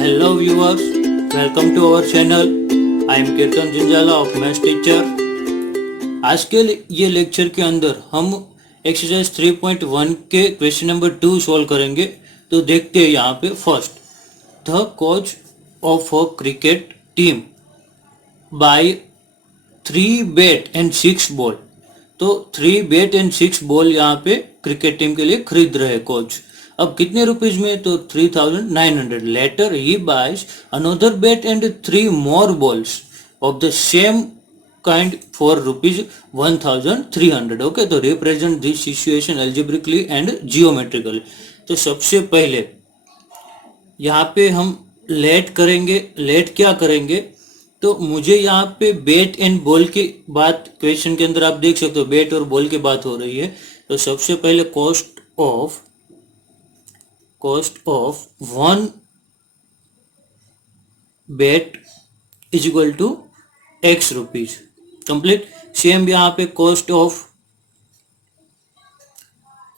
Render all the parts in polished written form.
Hello viewers, welcome to our channel. I am कीर्तन जिंजाला of maths teacher. आज के ये लेक्चर के अंदर हम एक्सरसाइज 3.1 के क्वेश्चन नंबर 2 सॉल्व करेंगे। तो देखते हैं यहाँ पे first, the coach of a cricket team by 3 bat and 6 ball. तो 3 बैट एंड 6 बॉल यहाँ पे क्रिकेट टीम के लिए खरीद रहे कोच। अब कितने रुपीज में? तो 3900। Later he buys another bat and 3 more balls of the same kind for rupees 1300। Okay, तो represent this situation algebraically and geometrically. तो सबसे पहले यहाँ पे हम लेट करेंगे। लेट क्या करेंगे? तो मुझे यहाँ पे बैट एंड बॉल की बात क्वेश्चन के अंदर आप देख सकते हो, बैट और बॉल की बात हो रही है। तो सबसे पहले cost of 1 bat is equal to x rupees. Complete. Same यहाँ पे cost of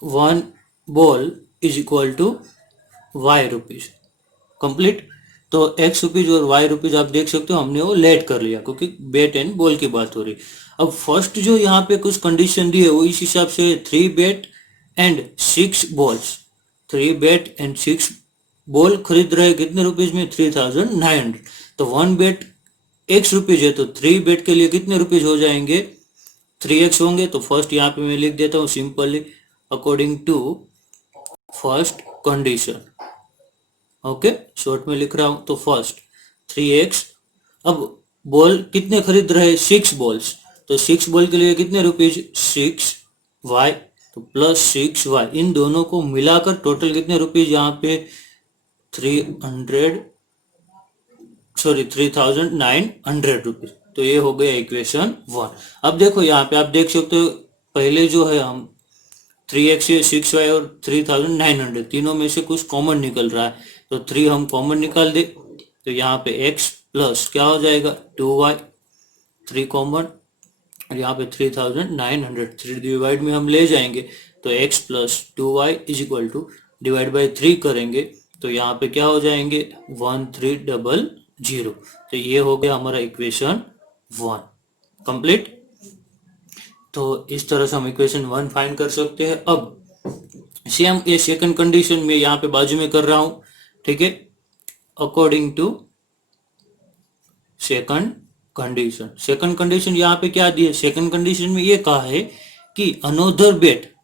1 ball is equal to y rupees. Complete. तो x रुपीज और y रुपीज आप देख सकते हो, हमने वो लेट कर लिया क्योंकि बैट एंड बॉल की बात हो रही। अब फर्स्ट जो यहाँ पे कुछ कंडीशन दी है वो इस हिसाब से 3 bat and 6 balls. 3 bat and 6 ball खरीद रहे कितने रुपीज में? 3900। तो 1 बैट x रुपीज है, तो 3 बैट के लिए कितने रुपीज हो जाएंगे? 3x होंगे। तो फर्स्ट यहाँ पे मैं लिख देता हूँ simply, according to first condition. Okay, short में लिख रहा हूं। तो फर्स्ट 3x। अब बॉल कितने खरीद रहे? 6 बॉल्स। तो 6 बॉल के लिए कितने रुपीज? 6y। तो प्लस 6y, इन दोनों को मिलाकर टोटल कितने रुपीज यहाँ पे? 3900 रुपीज। तो ये हो गया इक्वेशन 1। अब देखो यहाँ पे आप देख सकते हो, पहले जो है हम 3x, 6y और 3900 तीनों में से कुछ कॉमन निकल रहा है। तो 3 हम कॉमन निकाल दे, तो यहाँ पे x प्लस क्या हो जाएगा? 2y। 3 कॉमन, और यहाँ पे 3900 3 डिवाइड में हम ले जाएंगे, तो x plus 2y is equal to divide by 3 करेंगे, तो यहाँ पे क्या हो जाएंगे? 1300। तो ये हो गया हमारा इक्वेशन 1 कंप्लीट। तो इस तरह से हम इक्वेशन 1 फाइंड कर सकते हैं। अब सेम ये सेकंड कंडीशन में यहाँ पे बाजू में कर रहा हूं, ठीक है, according to second condition. Second condition यहाँ पे क्या दी है? सेकंड कंडीशन में ये कहा है कि अनोदर बेट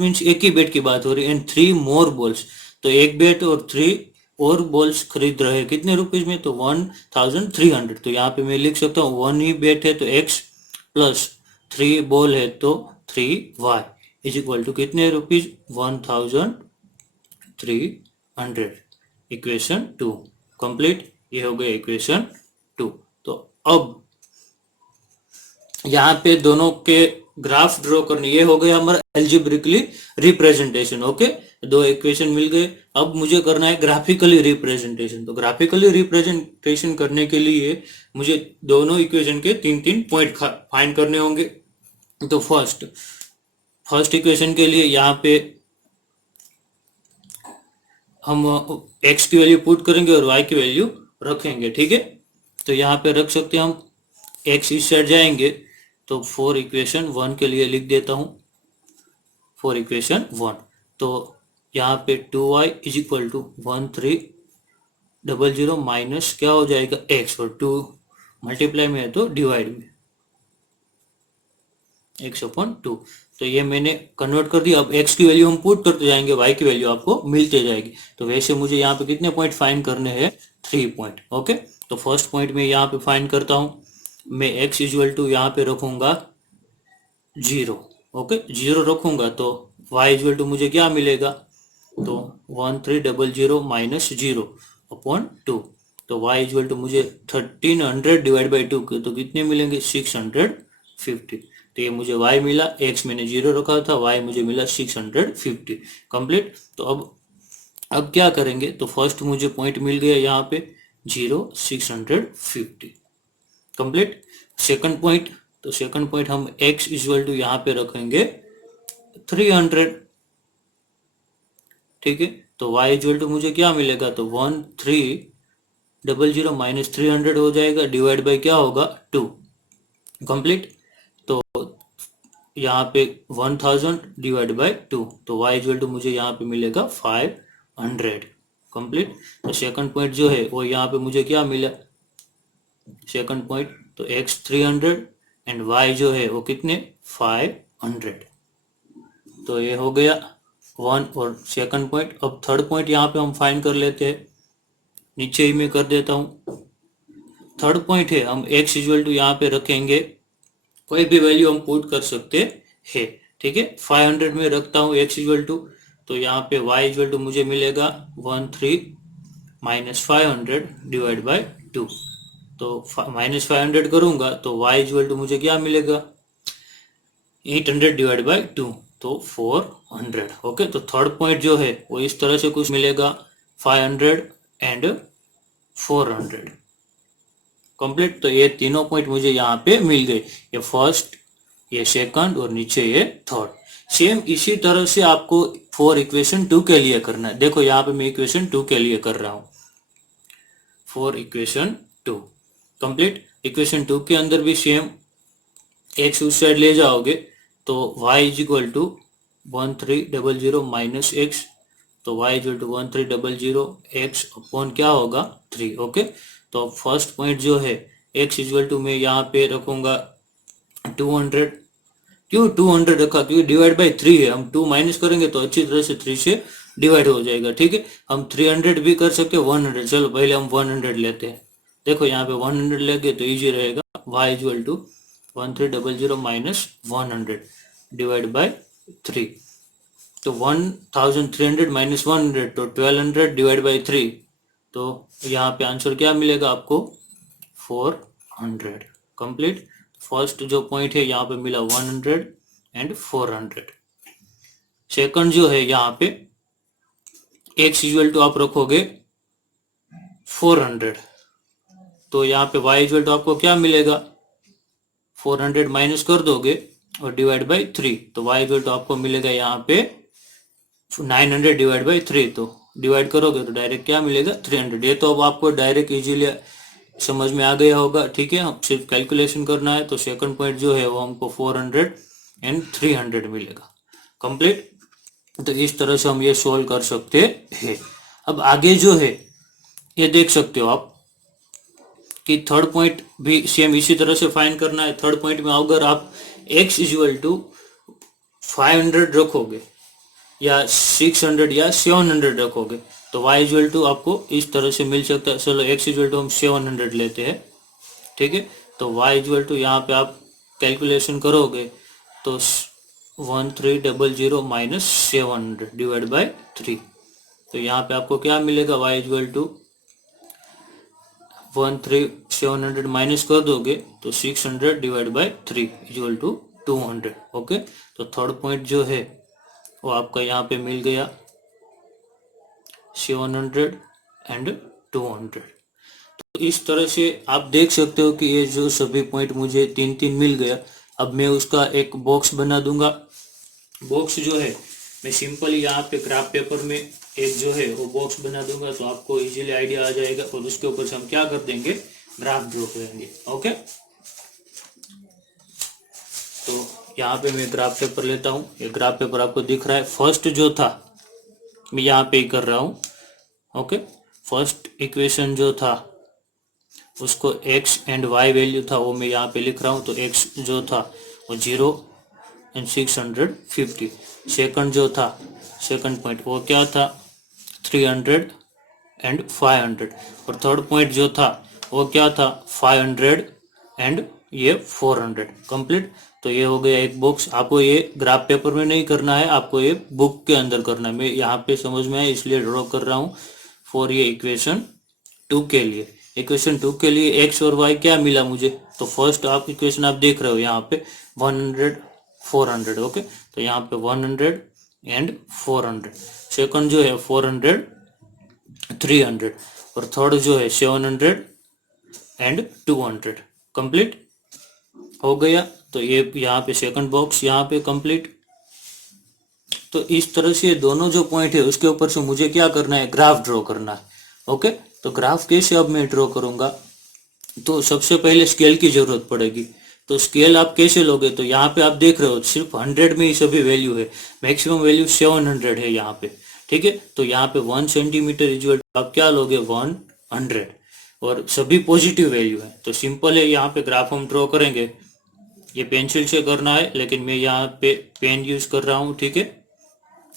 मीन्स एक ही बेट की बात हो रही है, एंड 3 मोर बॉल्स। तो एक बेट और 3 और बॉल्स खरीद रहे हैं कितने रुपीज में? तो 1300। तो यहाँ पे मैं लिख सकता हूँ 1 ही बेट है तो x प्लस 3 बॉल है तो 3y इज इक्वल टू कितने रुपीज? 1300। Equation 2 complete. ये हो गया इक्वेशन 2। तो अब यहाँ पे दोनों के ग्राफ ड्रॉ करने, ये हो गया हमारा एल्जेब्रिकली रिप्रेजेंटेशन। ओके, 2 इक्वेशन मिल गए। अब मुझे करना है ग्राफिकली रिप्रेजेंटेशन। तो ग्राफिकली रिप्रेजेंटेशन करने के लिए मुझे दोनों इक्वेशन के 3-3 पॉइंट फाइंड करने होंगे। तो फर्स्ट इक्वेशन के लिए यहाँ पे हम x की वैल्यू पुट करेंगे और y की वैल्यू रखेंगे, ठीक है। तो यहाँ पे रख सकते हैं हम, x इस साइड जाएंगे तो 4 इक्वेशन 1 के लिए लिख देता हूँ, 4 इक्वेशन 1। तो यहाँ पे 2y is equal to 1300 minus क्या हो जाएगा? x, और 2 मल्टीप्लाई में है तो डिवाइड में x/2। तो ये मैंने कन्वर्ट कर दिया। अब x की वैल्यू हम पुट करते जाएंगे, y की वैल्यू आपको मिलते जाएगी। तो वैसे मुझे यहाँ पे कितने पॉइंट फाइंड करने हैं? 3 पॉइंट। ओके, तो फर्स्ट पॉइंट में यहाँ पे फाइंड करता हूँ मैं, x इक्वल टू यहाँ पे रखूंगा 0। ओके, 0 रखूंगा तो y इक्वल टू मुझे क्या मिलेगा? तो 1300 माइनस 0 अपॉन 2। तो y इक्वल टू मुझे 1300 डिवाइड बाई 2 तो कितने मिलेंगे? 650। तो ये मुझे y मिला, x मैंने 0 रखा था, y मुझे मिला 650 कंप्लीट। तो अब क्या करेंगे? तो फर्स्ट मुझे पॉइंट मिल गया यहाँ पे 0, 650 कंप्लीट। सेकंड पॉइंट, तो सेकंड पॉइंट हम x इक्वल टू यहाँ पे रखेंगे 300, ठीक है। तो y इक्वल टू मुझे क्या मिलेगा? तो 1300 00 माइनस 300 हो जाएगा, डिवाइड बाय क्या होगा 2। कंप्लीट। तो यहाँ पे 1000 डिवाइड बाय 2, तो y इक्वल टू मुझे यहाँ पे मिलेगा 500। कंप्लीट। तो सेकंड पॉइंट जो है वो यहाँ पे मुझे क्या मिला, सेकंड पॉइंट, तो x 300 एंड y जो है वो कितने 500। तो ये हो गया वन और सेकंड पॉइंट। अब थर्ड पॉइंट यहाँ पे हम फाइंड कर लेते हैं, नीचे ही मैं कर देता हूँ। थर्ड पॉइंट है, हम x इक्वल टू यहाँ पे रखेंगे, कोई भी वैल्यू हम पुट कर सकते हैं, ठीक है। 500 में रखता हूँ x इक्वल टू, तो यहाँ पे y इक्वल टू मुझे मिलेगा 13 माइनस 500 डिवाइड बाय 2। तो माइनस 500 करूंगा तो y इक्वल टू मुझे क्या मिलेगा 800 डिवाइड बाय 2, तो 400। ओके। तो थर्ड पॉइंट जो है वो इस तरह से कुछ मिलेगा, 500 एंड 400। कंप्लीट। तो ये तीनों पॉइंट मुझे यहाँ पे मिल गए, ये फर्स्ट, ये सेकंड और नीचे ये थर्ड। सेम इसी तरह से आपको फॉर इक्वेशन 2 के लिए करना है। देखो यहाँ पे मैं इक्वेशन 2 के लिए कर रहा हूँ, फॉर इक्वेशन 2। कंप्लीट। इक्वेशन 2 के अंदर भी सेम, x उस साइड ले जाओगे तो y is equal to 1300 minus x, तो y equal to 1300 x upon क्या होगा 3। ओके। तो फर्स्ट पॉइंट जो है x इक्वल टू मैं यहाँ पे रखूंगा 200। क्यों 200 रखा, क्योंकि डिवाइड बाय 3 है, हम 2 माइनस करेंगे तो अच्छी तरह से 3 से डिवाइड हो जाएगा, ठीक है। हम 300 भी कर सकते हैं, 100, चलो पहले हम 100 लेते हैं। देखो यहाँ पे 100 लेंगे तो इजी रहेगा, y equal to 1300 minus 100 divide by 3, तो 1300 माइनस 100 तो 1200 डिवाइड बाय 3, तो यहाँ पे आंसर क्या मिलेगा आपको 400। कंप्लीट। फर्स्ट जो पॉइंट है यहाँ पे मिला 100 एंड 400। सेकंड जो है यहाँ पे x इक्वल टू आप रखोगे 400, तो यहाँ पे y इक्वल टू आपको क्या मिलेगा 400 माइनस कर दोगे और डिवाइड बाय 3, तो y इक्वल टू आपको मिलेगा यहाँ पे 900 डिवाइड बाय 3, तो डिवाइड करोगे तो डायरेक्ट क्या मिलेगा 300। ये तो अब आपको डायरेक्ट इजीली समझ में आ गया होगा, ठीक है। अब सिर्फ कैलकुलेशन करना है, तो सेकंड पॉइंट जो है वो हमको 400 एंड 300 मिलेगा। कंप्लीट। तो इस तरह से हम ये सोल्व कर सकते हैं। अब आगे जो है ये देख सकते हो आप कि थर्ड पॉइंट भी सेम इसी तरह से फाइंड करना है। थर्ड पॉइंट में अगर आप x इक्वल टू 500 रखोगे या 600 या 700 रखोगे तो y इक्वल टू आपको इस तरह से मिल सकता है। चलो x इक्वल टू हम 700 लेते हैं, ठीक है। तो y इक्वल टू यहाँ पे आप कैलकुलेशन करोगे तो 1300 माइनस 700 डिवाइड बाय 3, तो यहाँ पे आपको क्या मिलेगा y इक्वल टू 700 माइनस कर दोगे तो 600 divide by 3 equal to 200। Okay. तो थर्ड पॉइंट जो है वो आपका यहाँ पे मिल गया 700 एंड 200। तो इस तरह से आप देख सकते हो कि ये जो सभी पॉइंट मुझे 3 मिल गया। अब मैं उसका एक बॉक्स बना दूंगा। बॉक्स जो है मैं सिंपली यहाँ पे ग्राफ पेपर में एक जो है वो बॉक्स बना दूंगा, तो आपको इजीली आइडिया आ जाएगा और उसके ऊपर से हम क्या कर देंगे ग्राफ ड्रॉ करेंगे। ओके। तो यहाँ पे मैं ग्राफ पेपर लेता हूँ, ये ग्राफ पेपर आपको दिख रहा है। फर्स्ट जो था मैं यहाँ पे कर रहा हूँ। ओके। फर्स्ट इक्वेशन जो था उसको x एंड y वैल्यू था वो मैं यहाँ पे लिख रहा हूँ, तो x जो था वो 0 एंड 650। सेकंड जो था सेकंड पॉइंट वो क्या था 300 एंड 500, और थर्ड पॉइंट जो था वो क्या था 500 एंड ये 400। कंप्लीट। तो ये हो गया एक बॉक्स। आपको ये ग्राफ पेपर में नहीं करना है, आपको ये बुक के अंदर करना है। मैं यहाँ पे समझ में आया इसलिए ड्रॉ कर रहा हूँ फॉर ये इक्वेशन 2 के लिए। इक्वेशन 2 के लिए x और y क्या मिला मुझे, तो फर्स्ट आप इक्वेशन आप देख रहे हो यहाँ पे 100 400। ओके। तो यहाँ पे 100 एंड 400। सेकंड जो है 400 300 और थर्ड जो है 700 एंड 200। कंप्लीट हो गया। तो ये यहाँ पे सेकंड बॉक्स यहाँ पे कंप्लीट। तो इस तरह से दोनों जो पॉइंट है उसके ऊपर से मुझे क्या करना है ग्राफ ड्रॉ करना है। ओके, तो ग्राफ कैसे अब मैं ड्रॉ करूंगा, तो सबसे पहले स्केल की जरूरत पड़ेगी। तो स्केल आप कैसे लोगे, तो यहाँ पे आप देख रहे हो सिर्फ 100 में ही सभी वैल्यू है, मैक्सिमम वैल्यू 700 है यहाँ पे, ठीक है। तो यहाँ पे 1 सेंटीमीटर इक्वल आप क्या लोगे 100, और सभी पॉजिटिव वैल्यू है। तो सिंपल है, यहाँ पे ग्राफ हम ड्रॉ करेंगे, ये पेंसिल से करना है लेकिन मैं यहाँ पे पेन यूज कर रहा हूँ, ठीक है।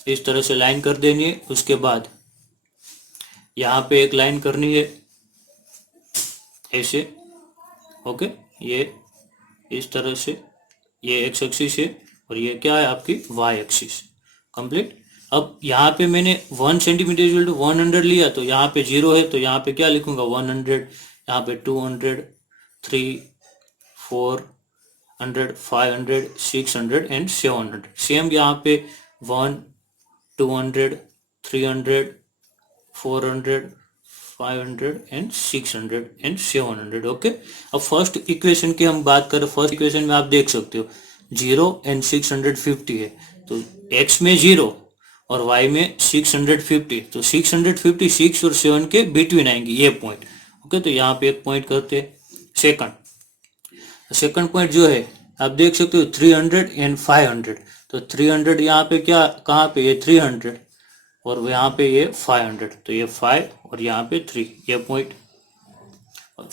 इस तरह से लाइन कर देनी है, उसके बाद यहाँ पे एक लाइन करनी है ऐसे, ओके। ये इस तरह से, ये एक्स एक्सिस है और ये क्या है आपकी वाई एक्सिस, कंप्लीट। अब यहाँ पे मैंने 1 सेंटीमीटर इक्वल टू 100 लिया, तो यहाँ पे 0 है, तो यहाँ पे क्या लिखूंगा 100, यहाँ पे 200, 3, 400, 500, 600 एंड 700। सेम यहाँ पे 1, 200, 300, 400, 500 एंड 600 एंड 700, ओके। अब फर्स्ट इक्वेशन की हम बात करें, फर्स्ट इक्वेशन में आप देख सकते हो 0 एंड 650 है, तो x में 0 और y में 650, तो 650 6 और 7 के बिटवीन आएंगे ये पॉइंट, ओके। तो यहाँ पे एक पॉइंट करते हैं। सेकंड पॉइंट जो है आप देख सकते हो 300 एंड 500, तो 300 यहाँ पे क्या, कहाँ पे ये 300 और यहाँ पे ये 500, तो ये 5 और यहाँ पे 3, ये पॉइंट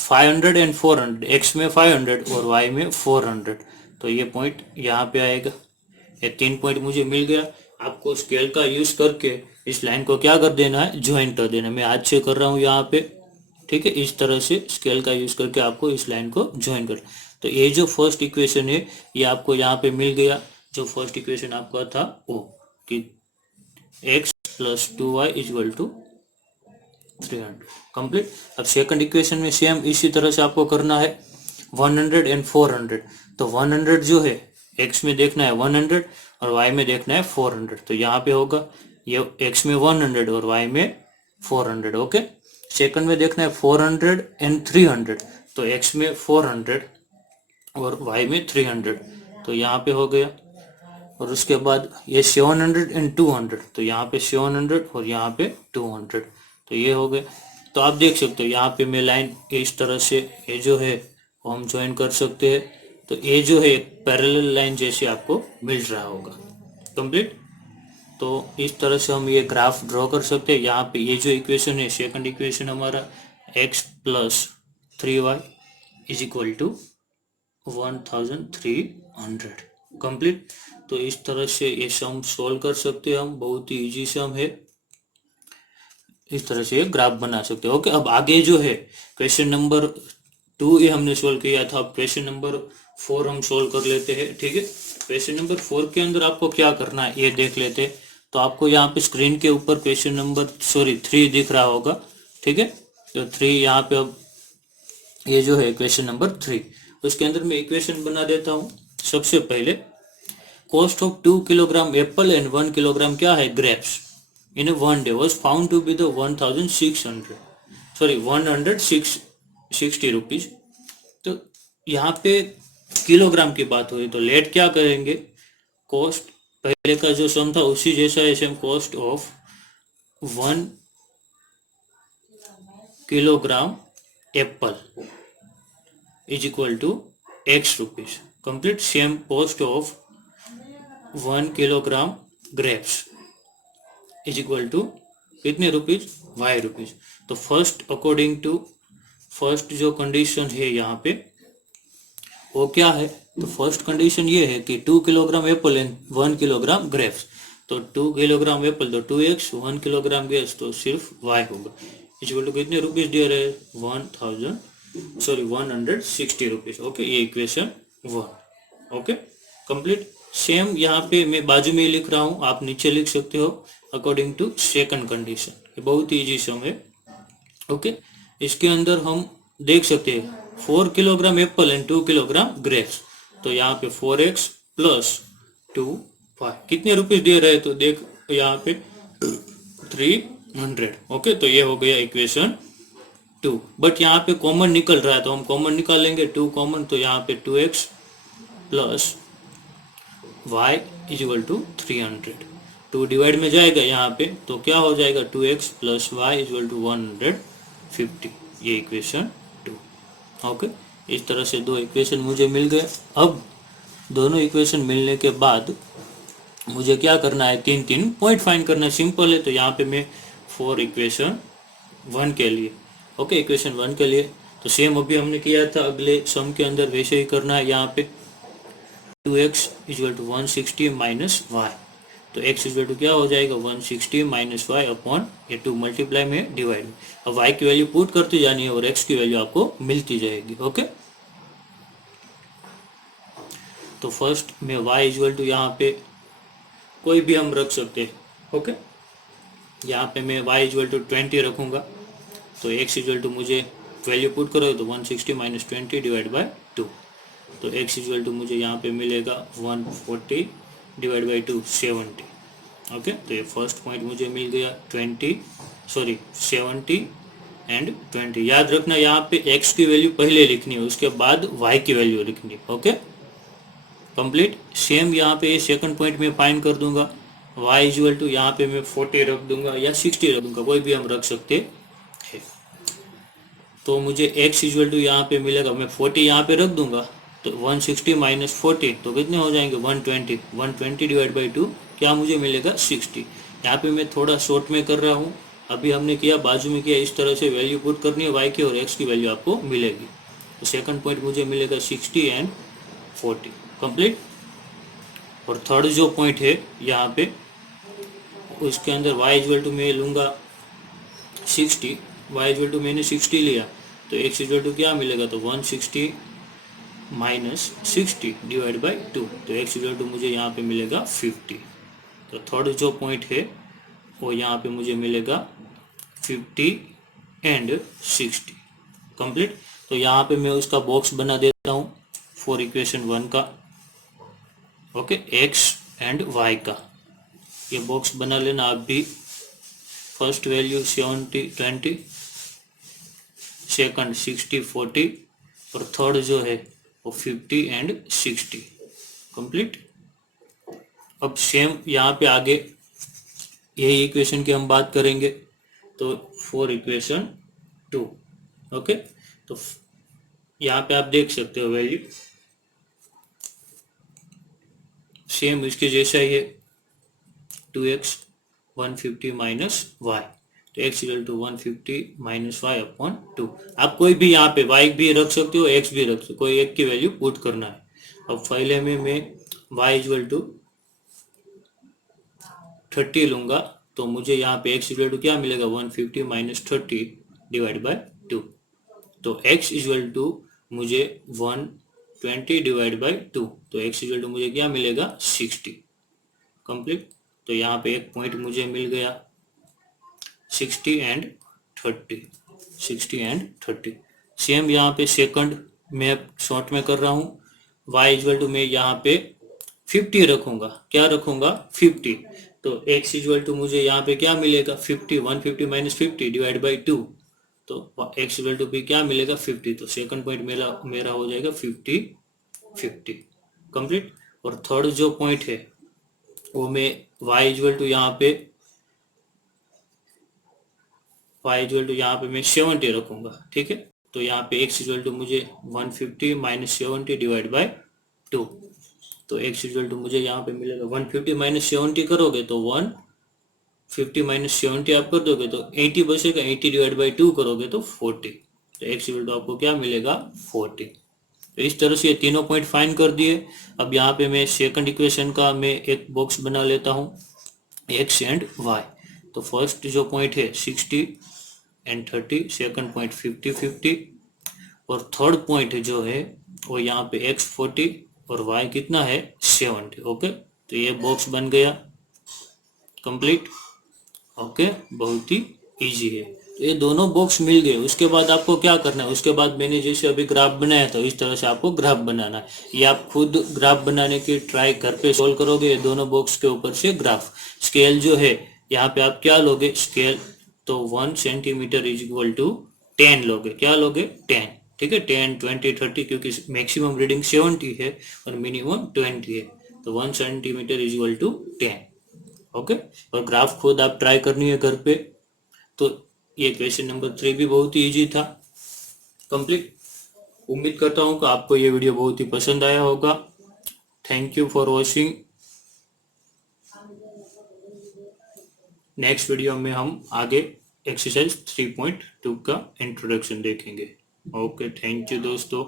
500 एंड 400, x में 500 और y में 400, तो ये पॉइंट यहाँ पे आएगा। ये 3 पॉइंट मुझे मिल गया। आपको स्केल का यूज करके इस लाइन को क्या कर देना है, ज्वाइन कर देना। मैं हाथ से कर रहा हूँ यहाँ पे, ठीक है। इस तरह से स्केल का यूज करके आपको इस लाइन को ज्वाइन कर, तो ये जो फर्स्ट इक्वेशन है ये आपको यहाँ पे मिल गया। जो फर्स्ट इक्वेशन आपका था वो कि x plus 2y equal to 300, complete. अब सेकंड इक्वेशन में सेम इसी तरह से आपको करना है 100 एंड 400, तो 100 जो है x में देखना है 100 और y में देखना है 400, तो यहाँ पे होगा ये x में 100 और y में 400, ओके। सेकंड में देखना है 400 एंड 300, तो x में 400 और y में 300, तो यहाँ पे हो गया। और उसके बाद ये 700 एंड 200, तो यहाँ पे 700 और यहाँ पे 200, तो ये हो गए। तो आप देख सकते हो यहाँ पे मैं लाइन इस तरह से ये जो है वो हम ज्वाइन कर सकते हैं, तो ये जो है पैरेलल लाइन जैसे आपको मिल रहा होगा, कंप्लीट। तो इस तरह से हम ये ग्राफ ड्रॉ कर सकते हैं। यहाँ पे ये जो इक्वेशन है सेकंड इक्वेशन हमारा x plus 3y is equal to 1300, complete. तो इस तरह से ये सम सोल्व कर सकते हैं हम, बहुत ही इजी सम है। इस तरह से ग्राफ बना सकते हैं, ओके। अब आगे जो है क्वेश्चन नंबर 2 ये हमने सोल्व किया था, अब क्वेश्चन नंबर 4 हम सोल्व कर लेते हैं, ठीक है। क्वेश्चन नंबर 4 के अंदर आपको क्या करना है ये देख लेते हैं। तो आपको यहाँ पे स्क्रीन के ऊपर क्वेश्चन नंबर 3 दिख रहा होगा, ठीक है। तो 3 यहाँ पे, अब ये जो है क्वेश्चन नंबर 3, उसके अंदर मैं इक्वेशन बना देता हूँ। सबसे पहले cost of 2 kilogram apple and 1 kilogram क्या है grapes in one day was found to be the 160 rupees. तो यहाँ पे किलोग्राम की बात हुई, तो लेट क्या करेंगे, कॉस्ट पहले का जो सम था उसी जैसा है same, cost of 1 kilogram apple is equal to x rupees, complete. Same cost of 1 kilogram grapes is equal to कितने रुपीज, y रुपीज। तो फर्स्ट अकॉर्डिंग टू फर्स्ट जो कंडीशन है यहाँ पे वो क्या है, तो फर्स्ट कंडीशन ये है कि 2 kilogram apple and 1 kilogram grapes. तो 2 किलोग्राम एप्पल तो 2x, 1 किलोग्राम ग्रेप्स तो सिर्फ y होगा, इक्वल टू कितने रुपीज दे रहे हैं 160 रुपीज, ओके। ये इक्वेशन 1, ओके, कंप्लीट। सेम यहाँ पे मैं बाजू में ही लिख रहा हूँ, आप नीचे लिख सकते हो अकॉर्डिंग टू सेकंड कंडीशन। ये बहुत ही इजी सम है, ओके। इसके अंदर हम देख सकते हैं 4 kilogram apple and 2 kilogram grapes, तो यहाँ पे 4x प्लस 2 5 कितने रुपीज दे रहे हैं, तो देख यहाँ पे 300, ओके। तो ये हो गया इक्वेशन 2, बट यहाँ पे कॉमन निकल रहा है तो हम कॉमन निकालेंगे 2 कॉमन, तो यहाँ पे 2x plus y is equal to 300, 2 divide में जाएगा यहाँ पे, तो क्या हो जाएगा 2x plus Y equal to 150, ये इक्वेशन 2। ओके, इस तरह से दो इक्वेशन मुझे मिल गए। अब दोनों इक्वेशन मिलने के बाद मुझे क्या करना है, तीन तीन पॉइंट फाइंड करना है। सिंपल है। तो यहाँ पे मैं फॉर इक्वेशन 1 के लिए, ओके, इक्वेशन 1 के लिए तो सेम अभी हमने किया था अगले सम के अंदर, वैसे ही करना है। यहाँ पे 2x equal to 160 minus y, तो x इक्वल टू क्या हो जाएगा 160 माइनस वाई अपॉन ये 2 मल्टीप्लाई में डिवाइड में। अब y की वैल्यू पुट करती जानी है और x की वैल्यू आपको मिलती जाएगी। ओके, तो फर्स्ट में y इक्वल टू यहाँ पे कोई भी हम रख सकते हैं। ओके, यहाँ पे मैं y इक्वल टू 20 रखूंगा, तो x इक्वल टू मुझे वैल्यू पुट करोगे तो 160 माइनस 20 डिवाइड बाय 2, तो x इक्वल टू मुझे यहाँ पे मिलेगा 140 डिवाइड बाई 2 70। ओके, तो ये फर्स्ट पॉइंट मुझे मिल गया 70 एंड 20। याद रखना यहाँ पे x की वैल्यू पहले लिखनी है, उसके बाद y की वैल्यू लिखनी है। Okay, complete. सेम यहाँ पे सेकंड पॉइंट में फाइंड कर दूंगा, y इक्वल टू यहाँ पे मैं 40 रख दूंगा या 60 रख दूंगा, कोई भी हम रख सकते हैं। तो मुझे x इक्वल टू यहाँ पे मिलेगा, मैं 40 यहाँ पे रख दूंगा, तो 160 माइनस 40 तो कितने हो जाएंगे 120, 120 डिवाइड बाई 2 क्या मुझे मिलेगा 60। यहाँ पे मैं थोड़ा शॉर्ट में कर रहा हूँ, अभी हमने किया बाजू में किया, इस तरह से वैल्यू पुट करनी है y की और x की वैल्यू आपको मिलेगी। तो सेकंड पॉइंट मुझे मिलेगा 60 एंड 40 कंप्लीट। और थर्ड जो पॉइंट है यहाँ पे, उसके अंदर y इक्वल टू मैं लूँगा 60, y इक्वल टू मैंने 60 लिया, तो x इक्वल टू क्या मिलेगा, तो 160 माइनस 60 डिवाइड बाई 2, तो x इक्वल टू मुझे यहाँ पे मिलेगा 50। तो थर्ड जो पॉइंट है वो यहाँ पे मुझे मिलेगा 50 एंड 60 कंप्लीट। तो यहाँ पे मैं उसका बॉक्स बना देता हूँ फॉर इक्वेशन 1 का। ओके, x एंड y का ये बॉक्स बना लेना आप भी। फर्स्ट वैल्यू 70 20, सेकंड 60 40 और थर्ड जो है वो 50 एंड 60 कंप्लीट। अब सेम यहाँ पे आगे यही इक्वेशन की हम बात करेंगे, तो फॉर इक्वेशन 2। ओके, तो यहाँ पे आप देख सकते हो वैल्यू सेम इसके जैसा ही है, 2x 150 माइनस वाई, तो x equal to 150 minus y upon 2। आप कोई भी यहाँ पे y भी रख सकते हो, x भी रख सकते हो, कोई एक की वैल्यू पुट करना है। अब पहले में मैं y इक्वल टू 30 लूंगा, तो मुझे यहाँ पे x इक्वल टू क्या मिलेगा 150 माइनस 30 डिवाइड बाय 2, तो x इक्वल टू मुझे 120 डिवाइड बाय 2, तो x इक्वल टू मुझे क्या मिलेगा 60 कंप्लीट। तो यहाँ पे एक पॉइंट मुझे मिल गया 60 एंड 30। सेम यहाँ पे सेकंड मैं शॉर्ट में कर रहा हूँ, y इक्वल टू मैं यहाँ पे 50 रखूंगा, क्या रखूंगा 50, तो x इक्वल टू मुझे यहाँ पे क्या मिलेगा 50, 150 माइनस 50 डिवाइड बाई 2, तो x इक्वल टू भी क्या मिलेगा 50। तो सेकंड पॉइंट मेरा हो जाएगा 50 कंप्लीट। और थर्ड जो पॉइंट है वो मैं y इक्वल टू यहाँ पे मैं 70 रखूंगा, ठीक है। तो यहाँ पे x इक्वल टू मुझे 150 माइनस 70 डिवाइड बाई 2, तो x इक्वल टू मुझे यहाँ पे मिलेगा 150 माइनस 70 करोगे तो 150 माइनस 70 आप कर दोगे तो 80 बचेगा, 80 डिवाइड बाई 2 करोगे तो 40, तो x इक्वल टू आपको क्या मिलेगा 40। तो इस तरह से ये तीनों पॉइंट फाइंड कर दिए। अब यहाँ पे मैं सेकंड इक्वेशन का मैं एक बॉक्स बना लेता हूँ x एंड y। तो फर्स्ट जो पॉइंट है 60 एंड 30, सेकंड पॉइंट 50 और थर्ड पॉइंट जो है वो यहाँ पे x 40 और y कितना है 70। ओके, तो ये बॉक्स बन गया कंप्लीट। ओके, बहुत ही इजी है। तो ये दोनों बॉक्स मिल गए, उसके बाद आपको क्या करना है, उसके बाद मैंने जैसे अभी ग्राफ बनाया था इस तरह से आपको ग्राफ बनाना है। ये आप खुद ग्राफ बनाने की ट्राई घर पे सोल्व करोगे, ये दोनों बॉक्स के ऊपर से ग्राफ। स्केल जो है यहाँ पे आप क्या लोगे स्केल, तो 1 सेंटीमीटर इज इक्वल टू 10 लोगे, क्या लोगे 10, ठीक है, 10 20 30, क्योंकि मैक्सिमम रीडिंग 70 है और मिनिमम 20 है, तो 1 centimetre is equal to 10। Okay, और ग्राफ खुद आप ट्राई करनी है घर पे। तो ये क्वेश्चन नंबर 3 भी बहुत ही इजी था। कंप्लीट। उम्मीद करता हूँ कि आपको ये वीडियो बहुत ही पसंद आया होगा। Thank you for watching. Next video में हम आगे एक्सरसाइज 3.2 का इंट्रोडक्शन देखेंगे। ओके, थैंक यू दोस्तों।